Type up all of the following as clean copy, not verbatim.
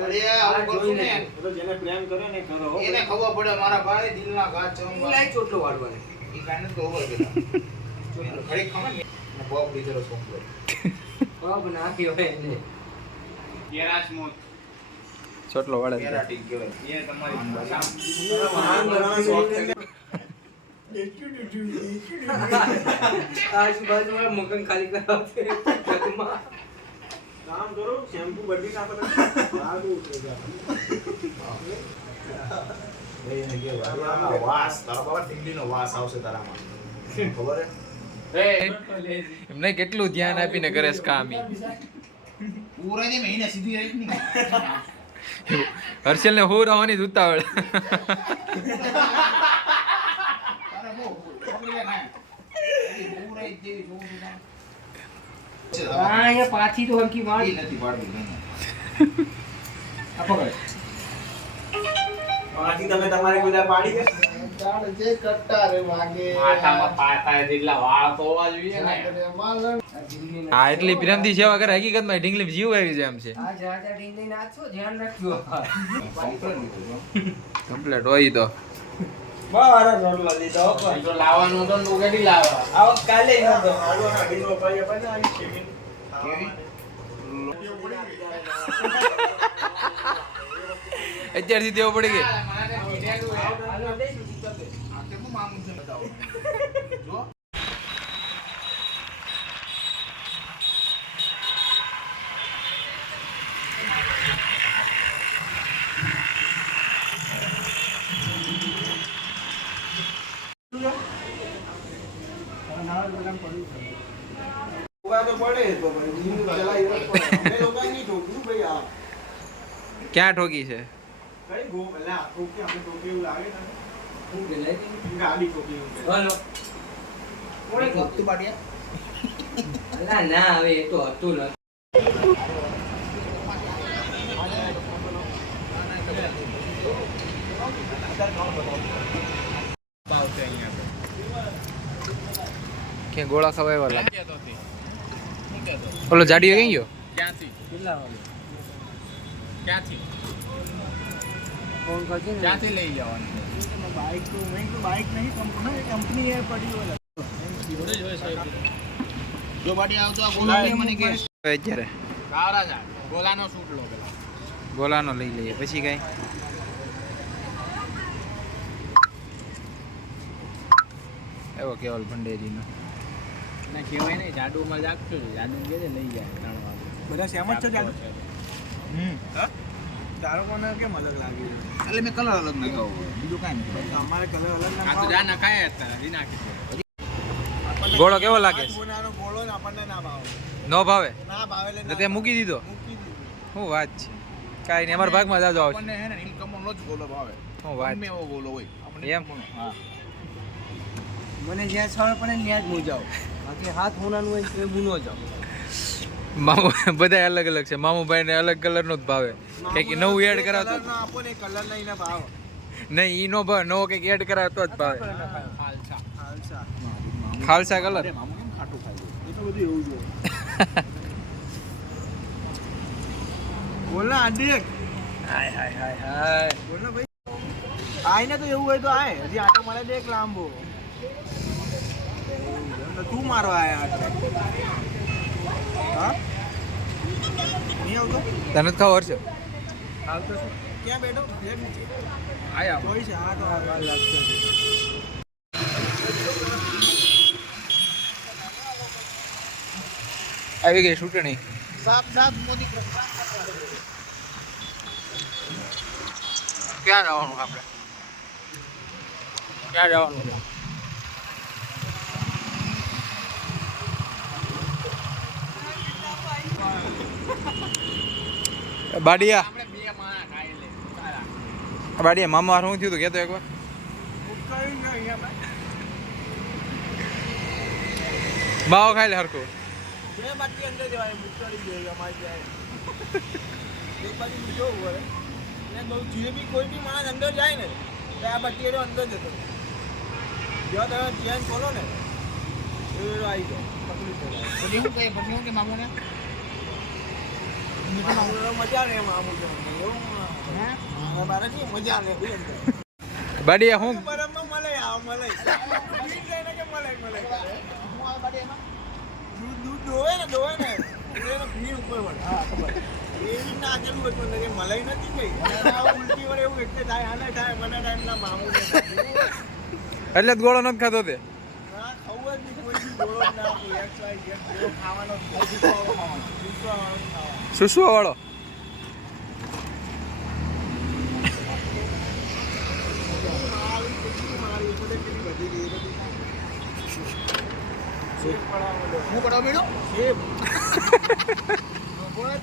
અરે આવું કરશું ને તો જેને પ્રેમ કરે ને કરો એને ખબર પડે મારા ભાઈ દિલના ઘા ચમ લાઈ ચોટલો વાળવાનો ઈ કાને તો ઓવર ગયો ચોટલો ઘડી ખમે ને બોબ દીધો સોંપલો બોબ નાખ્યો હે ને કેરા સ્મૂથ ચોટલો વાળે કેરા ટીક ગયો એ તમારી મહાન બનાવવાનો શોખ છે आज बाजू में मक्खन खाली कराते जगमा काम करो शैम्पू बड्डी का पता आगे उठेगा भाई ने के वास તારા બાબા ઢીંગલીનો વાસ આવશે તારામાં ખબર હે એમને કેટલું ધ્યાન આપીને કરે છે કામ ઈ પૂરા ને મહિને સીધી રહી ને હર્ષલ ને હો રહેવાની ઉતાવળ હા એ પાછી તો હરકી વાળી નથી પાડવી આપો ભાઈ પાછી તમે તમારી ગુદા પાડી કે ચાલ જે કટ્ટા રે વાગે માથામાં પાતા જેટલા વાળ તો હોવા જોઈએ ને આ એટલી પ્રેમથી સેવા કરે હકીકતમાં ઢીંગલી જીવ આવી જાય એમ છે આ જાજા ઢીંગલી નાચો ધ્યાન રાખજો કમ્પ્લીટ હોય તો બારા રોટલા લીધો તો લાવવાનું તો ઉગાડી લાવવા આવ કાલે નતો આડોના ડીનો પાયા પાયા આવી કેવી અત્યારથી દેવો પડી ગઈ જો ક્યાં ઠોકી છે ના હવે એ તો હતું ને કે ગોળા ખવાય વાલા ઓલો જાડીઓ કઈ ગયો ક્યાંથી ક્યાંથી ફોન કરજે ને ક્યાંથી લઈ જવાનું બાઈક તો બાઈક નહીં કંપની એ પડી હોય જોડે જ હોય સાહેબ જો બાડી આવતો આ ગોલા મને કે અત્યારે કાવરા જા ગોલાનો શૂટ લો પેલા ગોલાનો લઈ લઈએ પછી કઈ એવો કેવલ ભંડેરીનો ના કહેવાય નહીં જાડુમાં જાગતો જાડુ કે લઈ જાય 3 વાગે બધા સેમ જ છે જાડુ હા તારો કોને કેમ અલગ લાગી એટલે મેં કલર અલગ નાખ્યો બીજું કાઈ નહીં અમારે કલર અલગ નાખ્યો આ તો જા નખાય હતા રી નાખી ગોળો કેવો લાગે સોનાનો ગોળો ને આપણને ના ભાવે નો ભાવે ના ભાવે એટલે તે મૂકી દીધો હું વાત છે કાઈ નહીં અમાર ભાગમાં જાજો આવશે આપણને હે ને નીલકમલનો જ ગોળો ભાવે હું વાત મે એવો ગોળો હોય આપણે એમ હા મને જ્યાં છળ પડે ત્યાં જ હું જાઉં બાકી હાથ હોનાનું હોય તો હું ન જાઉં મામુ બધા અલગ અલગ છે મામુભાઈ ને અલગ કલર નો જ ભાવે કઈક નવું એડ કરાવતો આપો ને કલર નહીં ના ભાવ નહીં ઈ નો ભાવ નવો કઈક એડ કરાવતો જ ભાવે ખાલસા કલર મામુ કેમ ખાટું ખાય એ તો બધું એવું જ હોય બોલ ના આડેક હાય હાય હાય હાય બોલ ના ભાઈ આય ને તો એવું હોય તો આય હજી આટો મળે દેખ લાંબો તું મારો આયા હા નહીં આવતો તને ખબર છે આવતો છે ક્યાં બેઠો બેગ નીચે આયા કોઈ છે આ તો આ લાગશે આવી ગઈ ચૂંટણી સાફ સાફ મોદી ક્યાં જવાનું આપણે ક્યાં જવાનું છે બાડિયા બાડિયા મામા શું થયું તું કેતો એકવાર બાવો ખાઈ લે હરખું જે બી કોઈ બી માણસ અંદર જાય ને આ બાટી અંદર જતો જો તમે ચેન ખોલો ને આવી જાય પછી હું કે મામો ને મજા લે મામું મારે શું મજા લે બાડિયા હું બરાબર મળે મળે કે મળે મળે હું આ બાડિયામાં દૂધ દોવે ને એને ભીડ ઉપર વળે હા ખબર એવી ના આગળ હતું કે મલાઈ નથી ગઈ ઉલટી વળે એવું એટલે થાય આને થાય મને ટાઈમ ના મામું એટલે જ ગોળો નથી ખાતો તે હા ખાવું જ નહીં કોઈ ગોળો ના ગોળો ખાવાનો સુસવા વાળો હું પડો બેડો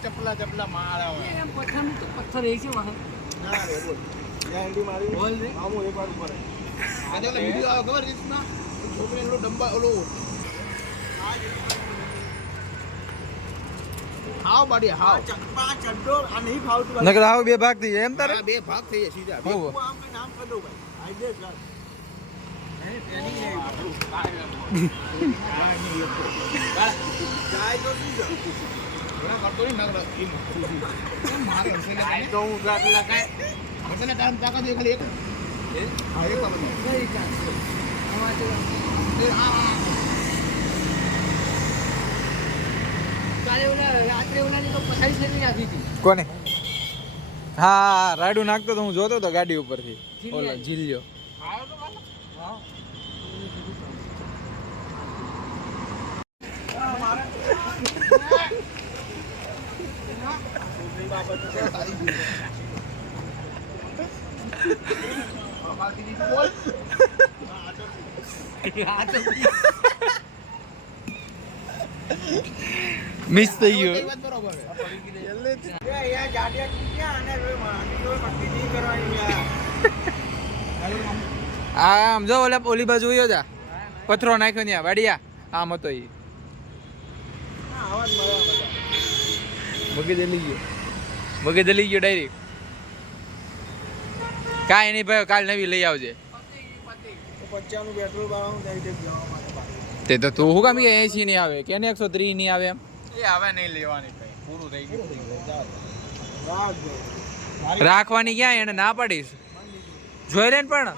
ચપલા ચપલા મારા હોય પથ્થર એ છે ના રે બોલ ગાંડી મારી બોલ રે આમો એકવાર ઉપર આજે ઓલો વિડિયો આવ્યો ખબર રીતના છોકરીનો ડંબા ઓલો હાવ બાડી હાવ પાંચ અડ્ડો આ નહીં ફાવતું નકર હાવ બે ભાગ થઈ જાય એમ તારે બે ભાગ થઈ જાય સીધા હો આમ કે નામ કર દો ભાઈ આઈડે સર જાય તો સીધો ઘણા કરતો નહીં નગર મારે હશે તો હું ગાટ લગાય હશે ને ટાઈમ તાકા દે ખાલી એક હા એક બાબત કઈ કામ કોને હા રાડું નાખતો તો હું જોતો તો ગાડી ઉપરથી ઓલા જીલ્યો મિસ થઈ ગયો આમ જો ઓલી બાજુ જોયો જા પથરો નાખ્યો ત્યાં વાડિયા આમ હતો એ મગજ લઈ ગયો ડાયરેક્ટ કાંઈ નહીં ભાઈ કાલ નવી લઈ આવજે તે તો તું શું કામ કે 80 નહીં આવે કે 130 નહીં આવે એમ એ હવે નહીં લેવાની કઈ પૂરું થઈ ગયું રાખવાની ક્યાં એને ના પાડીશ જોઈ લે ને પણ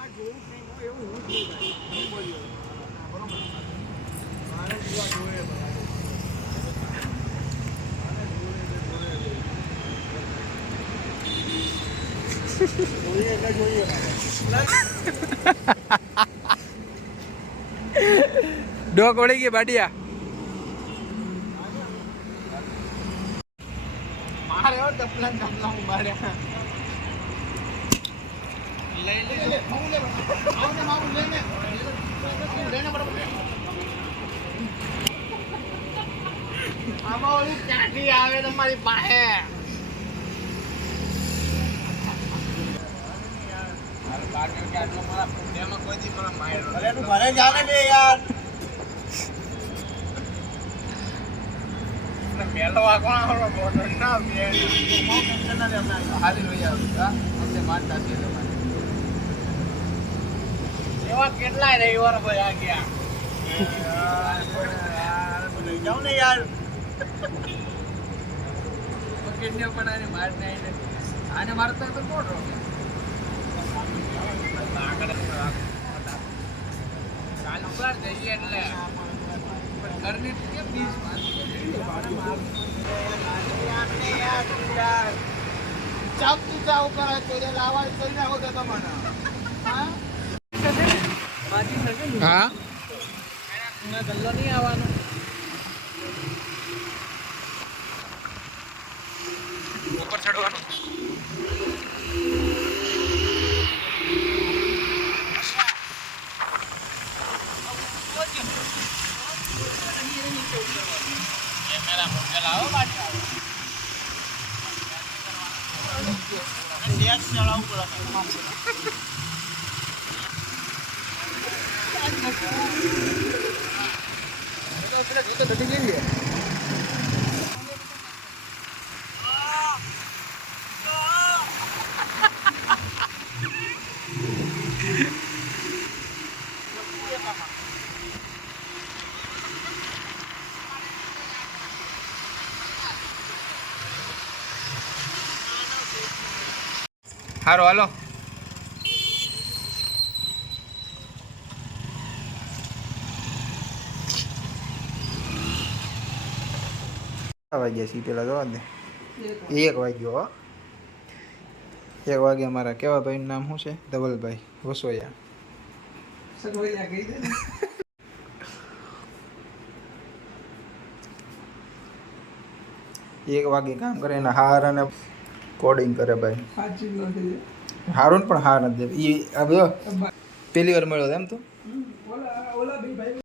ડોક વળી ગઈ બાડિયા મારે ટપલા હું માર્યા લઈ લે આવને માવું લેને બરાબર આમાં ઓલી ચાટી આવે તમારી પાસે ઘરે જાને દે યાર મેલવા કોણ આવડો બોટો ના બે મો ટેન્શન ના લેના હાલી લઈ આવું હા અમને માનતા છે તમારે એવા કેટલાય રવિવાર ભાઈ આ ગયા યાર લઈ જાવ ને યાર કેટલે પણ આને મારને આને મારતા તો કોણ રોકે ચાલુ કર જઈએ એટલે ઘરની કેમ બીજ ચાપ તું ચાવ કરે તો લાવા કરી નાખો તો તમને હા ગલ્લો નહીં આવવાનો ઉપર ચડવાનું સારું હાલો. વાગ્યા છીએ પેલા જોવા દે. 1 વાગ્યો હો. 1 વાગે અમારા કેવા ભાઈનું નામ શું છે? ધવલભાઈ વસોયા. સગવૈયા કહી દે ને. 1 વાગે કામ કરે ને હાર અને કોડિંગ કરે ભાઈ. હારું પણ હાર નથી. એ હવે પહેલી વાર મળ્યો એમ તો.